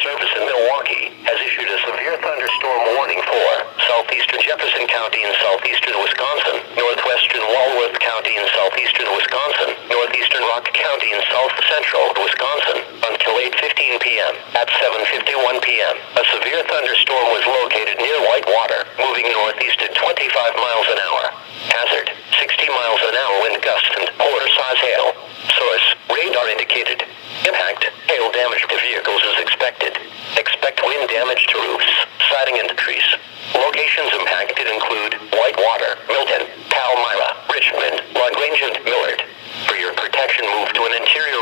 Service in Milwaukee has issued a severe thunderstorm warning for southeastern Jefferson County in southeastern Wisconsin, northwestern Walworth County in southeastern Wisconsin, northeastern Rock County in south central Wisconsin until 8:15 p.m. At 7:51 p.m., a severe thunderstorm was located near Whitewater, moving northeast at 25 miles an hour. Hazard, 60 miles an hour wind gusts and quarter-size hail. Source, radar indicated. Impact, hail damage to vehicles is expected. Expect wind damage to roofs, siding and trees. Locations impacted include Whitewater, Milton, Palmyra, Richmond, LaGrange and Millard. For your protection, move to an interior